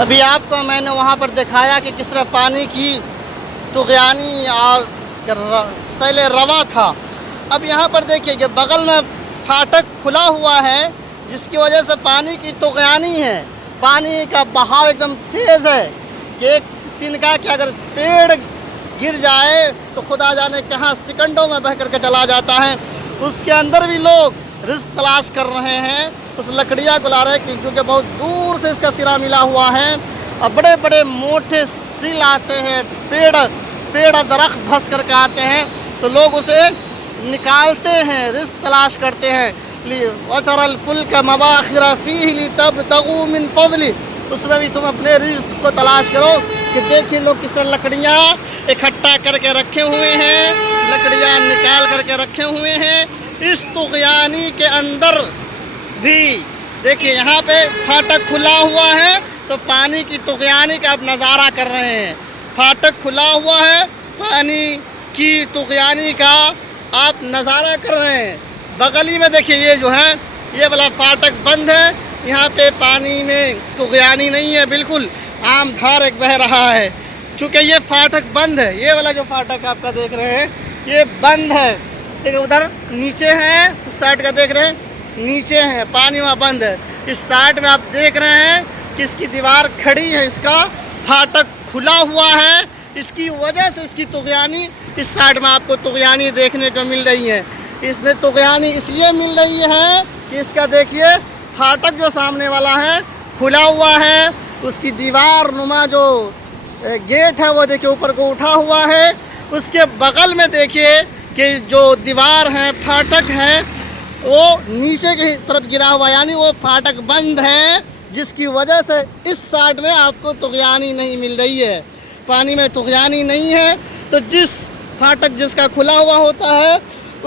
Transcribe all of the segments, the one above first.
ابھی آپ کو میں نے وہاں پر دکھایا کہ کس طرح پانی کی طغیانی اور سیل رواں تھا۔ اب یہاں پر دیکھیے کہ بغل میں پھاٹک کھلا ہوا ہے، جس کی وجہ سے پانی کی طغیانی ہے، پانی کا بہاؤ ایک دم تیز ہے کہ ایک تنکا کہ اگر پیڑ گر جائے تو خدا جانے کہاں سیکنڈوں میں بہہ کر کے چلا جاتا ہے۔ اس کے اندر بھی لوگ رزق تلاش کر رہے ہیں، اس لکڑیاں کو لا رہے ہیں کیونکہ بہت دور سے اس کا سرا ملا ہوا ہے، اور بڑے بڑے موٹے سیل آتے ہیں، پیڑ درخت بھس کر کے آتے ہیں، تو لوگ اسے نکالتے ہیں، رزق تلاش کرتے ہیں۔ وَتَرَى الْفُلْكَ مَوَاخِرَ فِيهِ لِتَبْتَغُوا مِنْ فَضْلِهِ، اس میں بھی تم اپنے رزق کو تلاش کرو۔ کہ دیکھیں لوگ کس طرح لکڑیاں اکٹھا کر کے رکھے ہوئے ہیں، لکڑیاں نکال کر کے رکھے ہوئے ہیں۔ اس طغیانی کے اندر بھی دیکھیں یہاں پہ پھاٹک کھلا ہوا ہے تو پانی کی طغیانی کا آپ نظارہ کر رہے ہیں۔ پھاٹک کھلا ہوا ہے، پانی کی طغیانی کا آپ نظارہ کر رہے ہیں۔ بغلی میں دیکھیے یہ جو ہے یہ والا پھاٹک بند ہے، یہاں پہ پانی میں طغیانی نہیں ہے، بالکل عام دھار ایک بہہ رہا ہے۔ چونکہ یہ پھاٹک بند ہے، یہ والا جو پھاٹک آپ کا دیکھ رہے ہیں یہ بند ہے۔ ایک ادھر نیچے ہے، اس سائڈ کا دیکھ رہے ہیں نیچے ہے، پانی وہاں بند ہے۔ اس سائڈ میں آپ دیکھ رہے ہیں کہ اس کی دیوار کھڑی ہے، اس کا پھاٹک کھلا ہوا ہے، اس کی وجہ سے اس کی طغیانی اس سائڈ میں آپ کو طغیانی دیکھنے کو مل رہی ہے۔ اس میں طغیانی اس لیے مل رہی ہے کہ اس کا دیکھیے پھاٹک جو سامنے والا ہے کھلا ہوا ہے، اس کی دیوار نما جو گیٹ ہے وہ دیکھیے اوپر کو اٹھا ہوا ہے، اس کے بغل میں دیکھیے کہ جو دیوار ہے پھاٹک ہے وہ نیچے کی طرف گرا ہوا، یعنی وہ پھاٹک بند ہے، جس کی وجہ سے اس سائڈ میں آپ کو طغیانی نہیں مل رہی ہے، پانی میں طغیانی نہیں ہے۔ تو جس پھاٹک جس کا کھلا ہوا ہوتا ہے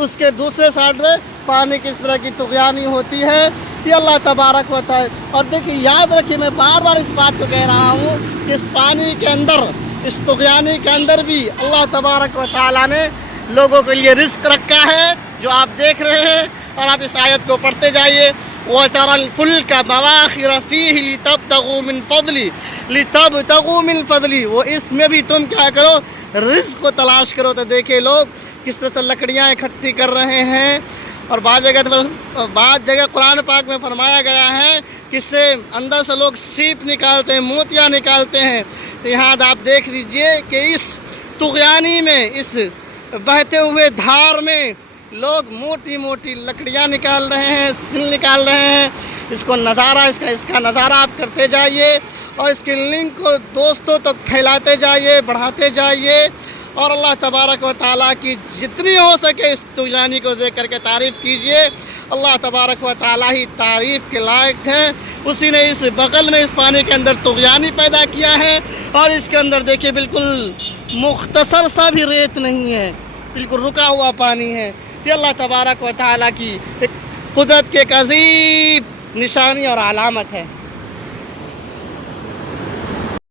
اس کے دوسرے سائڈ میں پانی کس طرح کی طغیانی ہوتی ہے، یہ اللہ تبارک و تعالی۔ اور دیکھیے یاد رکھیے، میں بار بار اس بات کو کہہ رہا ہوں کہ اس پانی کے اندر، اس طغیانی کے اندر بھی اللہ تبارک و تعالی نے لوگوں کے لیے رزق رکھا ہے، جو آپ دیکھ رہے ہیں۔ اور آپ اس آیت کو پڑھتے جائیے، وَتَرَى الْفُلْكَ مَوَاخِرَ فِيهِ لِتَبْتَغُوا مِنْ فَضْلِهِ، وہ اس میں بھی تم کیا کرو، رزق کو تلاش کرو۔ تو دیکھیں لوگ کس طرح سے لکڑیاں اکٹھی کر رہے ہیں، اور بعض جگہ قرآن پاک میں فرمایا گیا ہے کہ اس سے اندر سے لوگ سیپ نکالتے ہیں، موتیاں نکالتے ہیں۔ تو یہاں آپ دیکھ لیجئے کہ اس طغیانی میں، اس بہتے ہوئے دھار میں لوگ موٹی موٹی لکڑیاں نکال رہے ہیں، سل نکال رہے ہیں۔ اس کا نظارہ آپ کرتے جائیے، اور اس کے لنک کو دوستوں تک پھیلاتے جائیے، بڑھاتے جائیے، اور اللہ تبارک و تعالیٰ کی جتنی ہو سکے اس طغیانی کو دیکھ کر کے تعریف کیجئے۔ اللہ تبارک و تعالیٰ ہی تعریف کے لائق ہے، اسی نے اس بغل میں اس پانی کے اندر طغیانی پیدا کیا ہے، اور اس کے اندر دیکھیے بالکل مختصر سا بھی ریت نہیں ہے، بالکل رکا ہوا پانی ہے۔ یہ اللہ تبارک و تعالیٰ کی ایک قدرت کی ایک عظیم نشانی اور علامت ہے۔